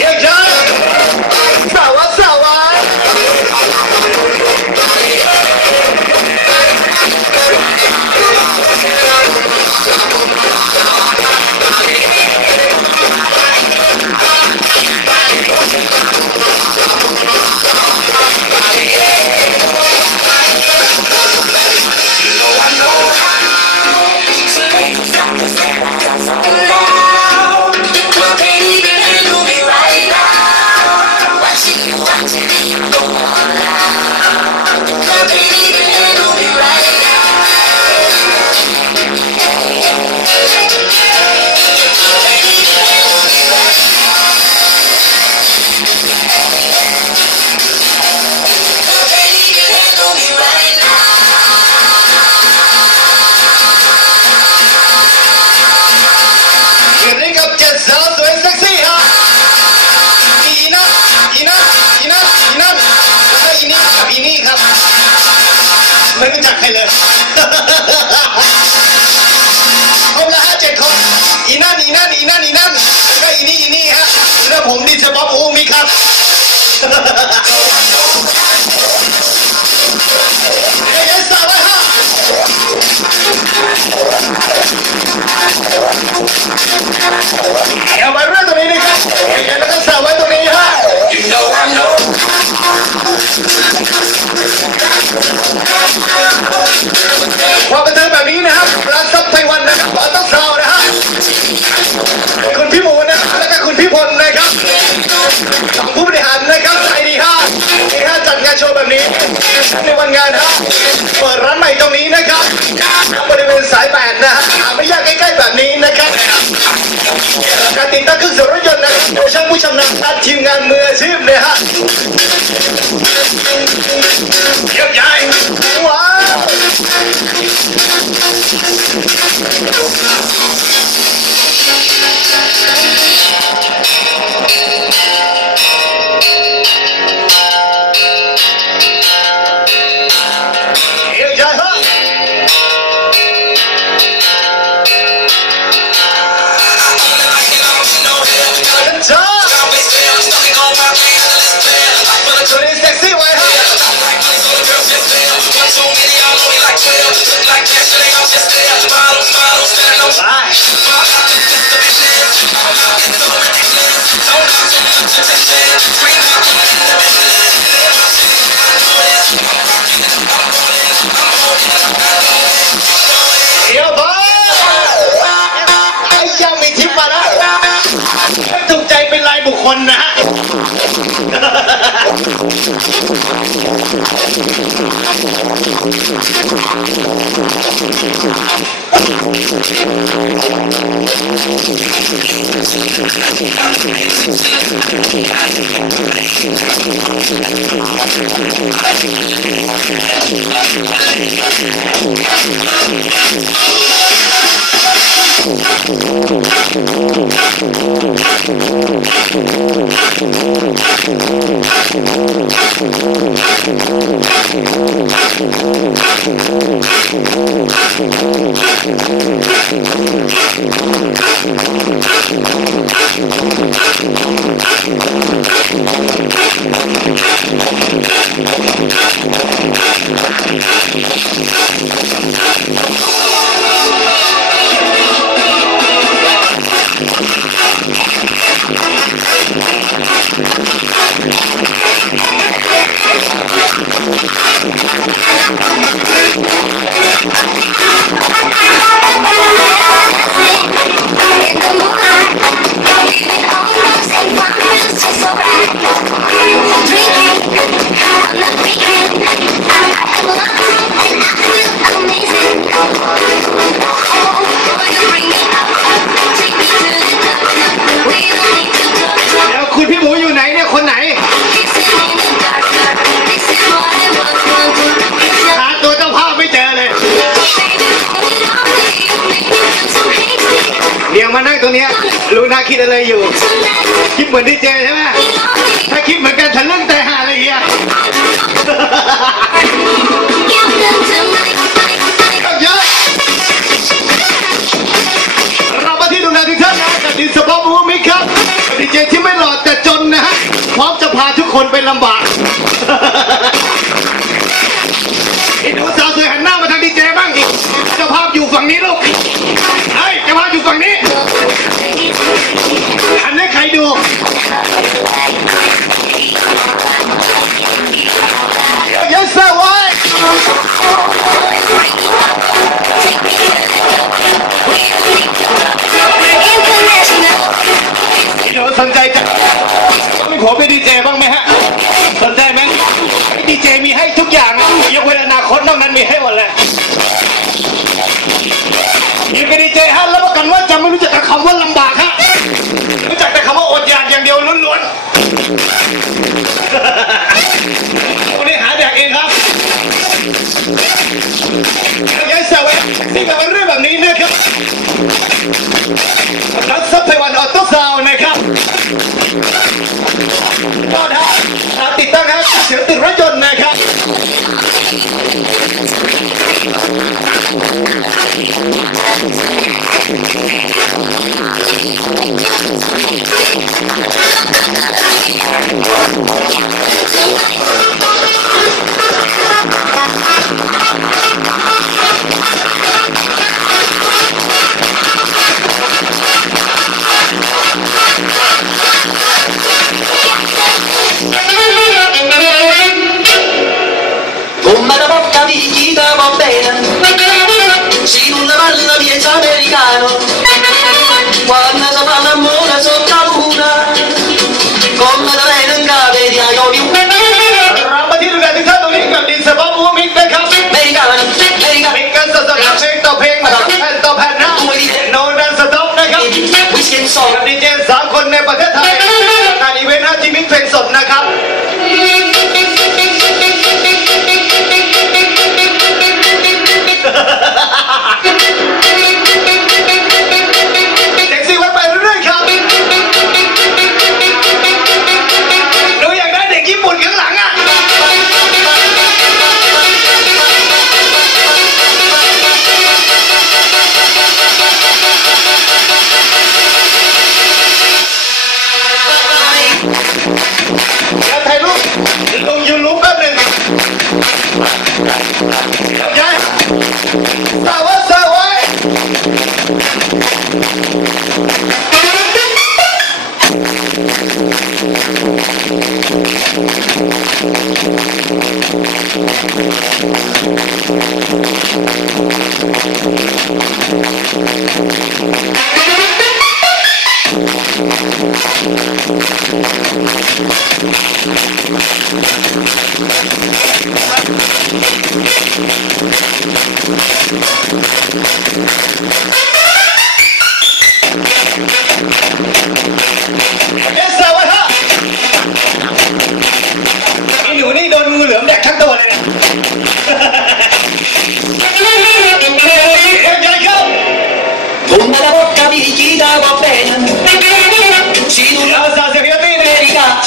เผมดิจะบ๊อบอูมิครับเฮ้ยสาวไว้ฮะเอาไว้เรื่องตรงนี้นะครับแล้วก็สาวไว้ตรงนี้ฮะ You know I know. งานฮะเปิดร้านใหม่ตรงนี้นะครับบริเวณสายแปดนะฮะหาไม่ยากใกล้ๆแบบนี้นะครับการติดตั้งเครื่องเสียงรถยนต์นะครับโดยช่างผู้ชำนาญทีมงานมืออาชีพเลยฮะ บุคคลนะฮะ แล้ ลยอยู่ คิดเหมือนดีเจใช่ไหมถ้าคิดเหมือนกันทะลึ่งแต่หาอะไรเงี้ยเรามาที่ดูแลทุกท่ะดิสปอร์มูมิครับดีเจที่ไม่หล่อแต่จนนะฮะพร้อมจะพาทุกคนไปลำบาก เจฮะแล้วประกันว่าจะไม่รู้จักกัคำว่าลำบากฮะ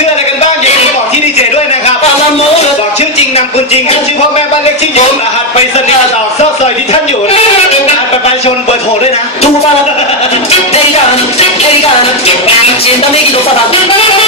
ชื่ออะไรกันบ้างอย่าลืมบอกที่ดีเจด้วยนะครับบอกชื่อจริงนามคุณจริงชื่อพ่อแม่บ้านเล็กที่อยู่รหัสไปสนิทต่อซอกซอยที่ท่านอยู่รหัประชาชนเบอร์โทรด้วยนะถูกป่ะเฮ้ยกันเฮ้ยกันงานเชียนต้องไกี่ตัวสัตว์